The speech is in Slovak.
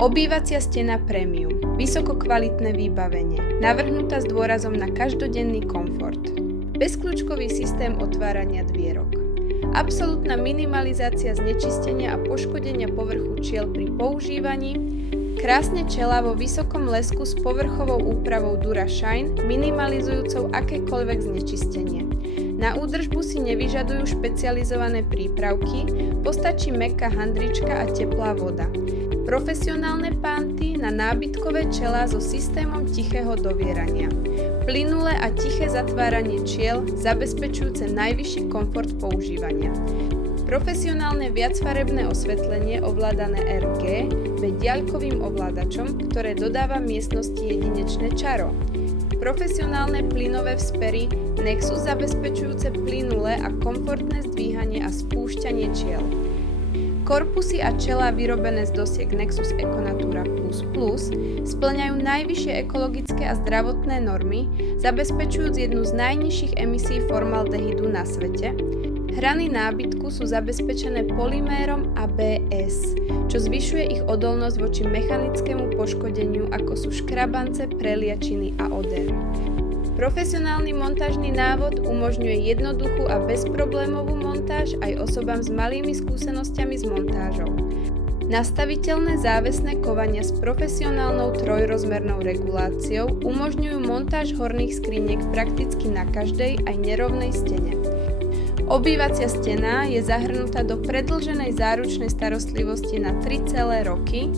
Obývacia stena Premium. Vysokokvalitné vybavenie. Navrhnutá s dôrazom na každodenný komfort. Bezkľúčkový systém otvárania dvierok. Absolútna minimalizácia znečistenia a poškodenia povrchu čiel pri používaní. Krásne čelá vo vysokom lesku s povrchovou úpravou DuraShine, minimalizujúcou akékoľvek znečistenie. Na údržbu si nevyžadujú špecializované prípravky, postačí mäkká handrička a teplá voda. Profesionálne pánty na nábytkové čelá so systémom tichého dovierania. Plynulé a tiché zatváranie čiel, zabezpečujúce najvyšší komfort používania. Profesionálne viacfarebné osvetlenie ovládané RG diaľkovým ovládačom, ktoré dodáva miestnosti jedinečné čaro. Profesionálne plynové vzpery Nexus zabezpečujúce plynulé a komfortné zdvíhanie a spúšťanie čiel. Korpusy a čelá vyrobené z dosiek Nexus Econatura Plus Plus spĺňajú najvyššie ekologické a zdravotné normy, zabezpečujúc jednu z najnižších emisí formaldehydu na svete. Hrany nábytku sú zabezpečené polymérom ABS, čo zvyšuje ich odolnosť voči mechanickému poškodeniu, ako sú škrabance, preliačiny a oder. Profesionálny montážny návod umožňuje jednoduchú a bezproblémovú montáž aj osobám s malými skúsenosťami s montážou. Nastaviteľné závesné kovania s profesionálnou trojrozmernou reguláciou umožňujú montáž horných skriniek prakticky na každej aj nerovnej stene. Obývacia stena je zahrnutá do predĺženej záručnej starostlivosti na 3 celé roky,